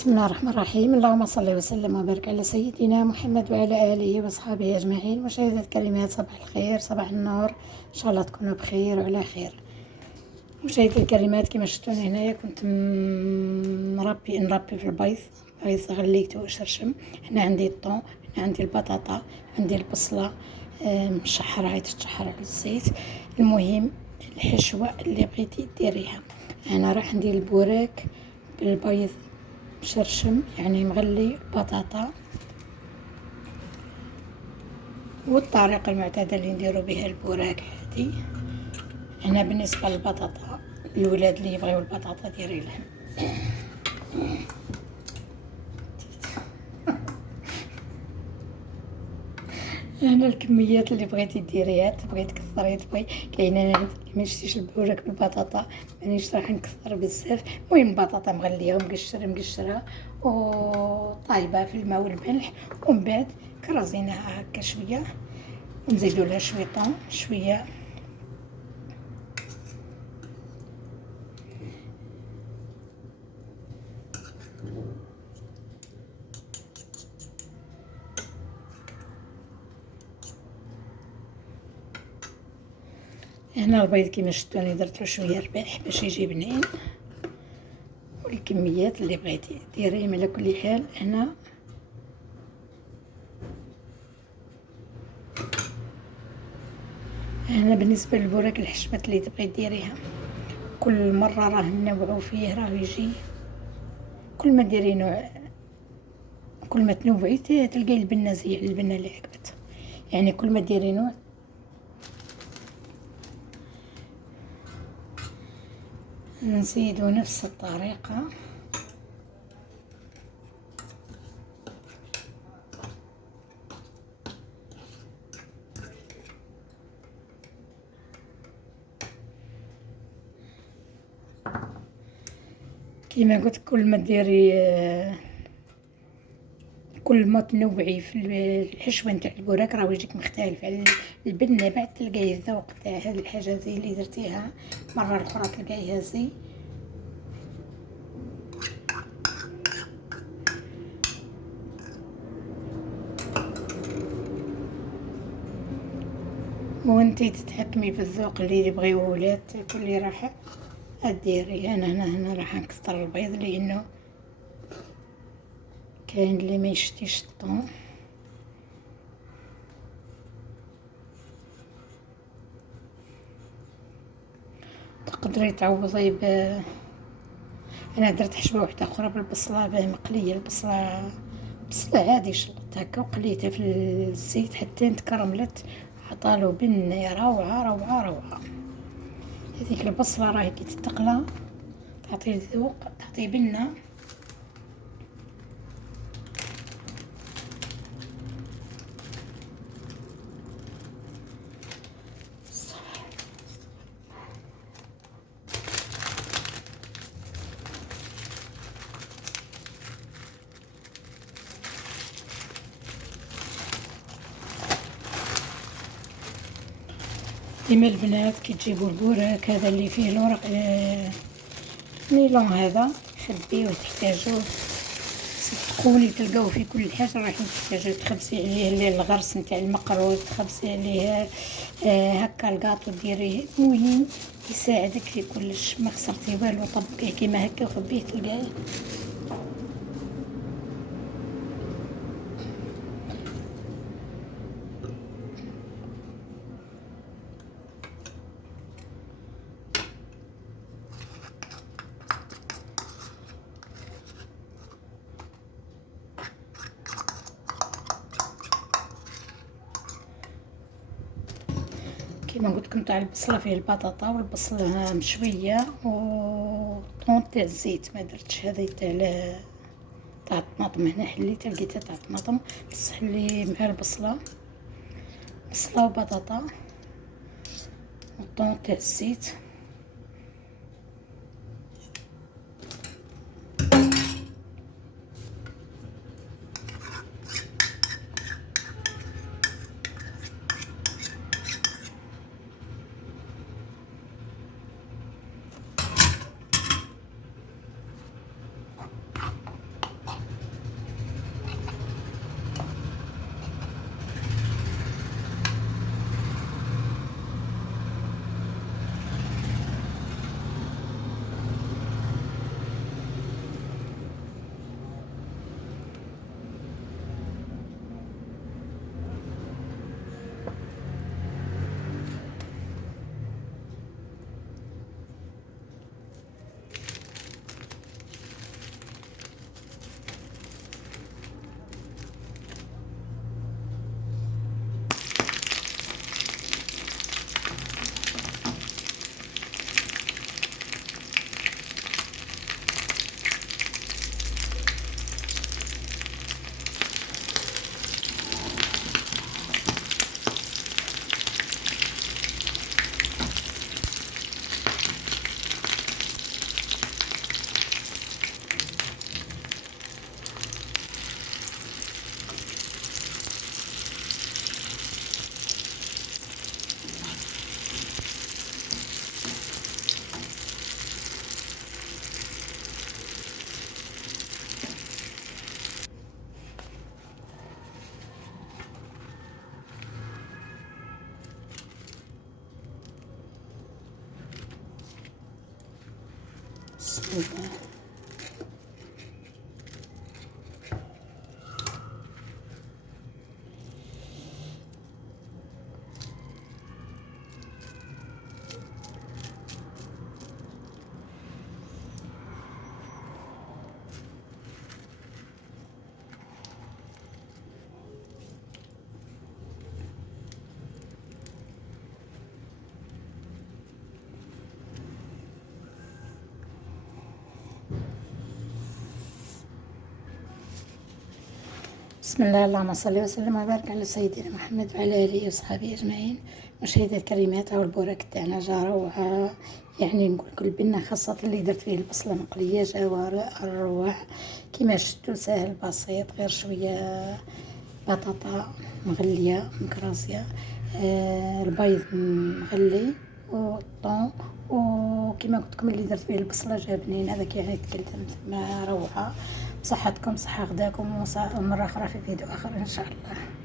بسم الله الرحمن الرحيم. اللهم صل وسلم وبارك على سيدنا محمد وعلى آله وصحبه أجمعين. مشاهدة كلمات صباح الخير، صباح النور، إن شاء الله تكونوا بخير وعلى خير. مشاهدة الكريمات، كما شفتوني هنايا كنت نربي في البيض غليته وشرشم. هنا عندي الطون، هنا عندي البطاطا، عندي البصلة مشحرة، هاي تتشحر على الزيت. المهم الحشوة اللي بغيتي ديريها. أنا راح ندير البوراك بالبيض مشرشم، يعني مغلي البطاطا، والطريقة المعتادة اللي نديرو بها البوراك هادي. هنا بالنسبة للبطاطا، الولاد اللي يبغيو البطاطا ديري لهم. هنا الكميات اللي بغيتي ديريها، تبغي تكثري تبغي. كاينه انا ما شفتيش البوراك بالبطاطا، مانيش راح نكثر بزاف. المهم البطاطا مغليه ومقشره وطايبه في الماء والملح، ومن بعد كرزيناها هكا شويه، ونزيدوا لها شويه طون شويه. هنا البيض كيما شفتوني درتلو شويه رباح باش يجي بنين، والكميات اللي بغيتي ديريهم على كل حال. هنا بالنسبه للبوراك الحشمات اللي تبغي ديريها، كل مره راه ننوعو فيه، راه يجي كل ما ديري نوع، كل ما تنوعي تلقاي البنه زي البنه اللي عجبت، يعني كل ما ديري نوع. نزيدو نفس الطريقه. كيما قلت كل ما ديري، كل ما تنوعي في الحشوه نتاع البوراك راه يجيك مختلف على البنه. بعد تلقاي الذوق تاع هذه الحاجه زي اللي درتيها مره الاخرى تلقايها زي. وانتي تتحكمي في الذوق اللي يبغيوه ولاد كل راح ديري. هنا راح نكثر البيض لانه كاين اللي ما يشتيش الطون. تقدري تعوضي انا درت حشوه واحده اخرى بالبصله مقليه، البصله عادي شلطتها هكا وقليتها في الزيت حتى تكرملت، عطالو بنه روعه. هذيك البصله راهي كي تتقلى تعطي ذوق، تعطي بنه. ديما البنات كي تجيبوا البوراك هذا اللي فيه الورق نيلون هذا خبيوه، تحتاجوه قولي تلقاوه في كل حاجه، راح تحتاجي تخبزي عليه الغرس نتاع المقروط، تخبزي عليه هكا الكاطو ديريه، المهم يساعدك في كلش، ما خسرتي والو، طبقيه كيما هكا وخبيه تلقاه. كيما قلت لكم تاع البصله فيه البطاطا والبصله مشويه وطون تاع الزيت، ما درتش هذه تاع الطماطم، هنا حليتها لقيتها تاع الطماطم، بصح اللي مع البصله، بصله وبطاطا وطون تاع الزيت. بسم الله. بسم الله، اللهم صل وسلم وبارك على سيدنا محمد وعلى اله وصحبه اجمعين. مشاهدي الكريمات، هاو البوراك تاعنا جا روعه، يعني نقول لكم البنه خاصه اللي درت فيه البصله مقليه جا الروع كيما شفتوا، ساهل بسيط، غير شويه بطاطا مغليه مكراسيه، البيض مغلي والطون، وكما قلت لكم اللي درت فيه البصله جا بنين، هذاك يعني تكلتم ما روعه. صحتكم صحه غداكم، ومره اخرى في فيديو اخر ان شاء الله.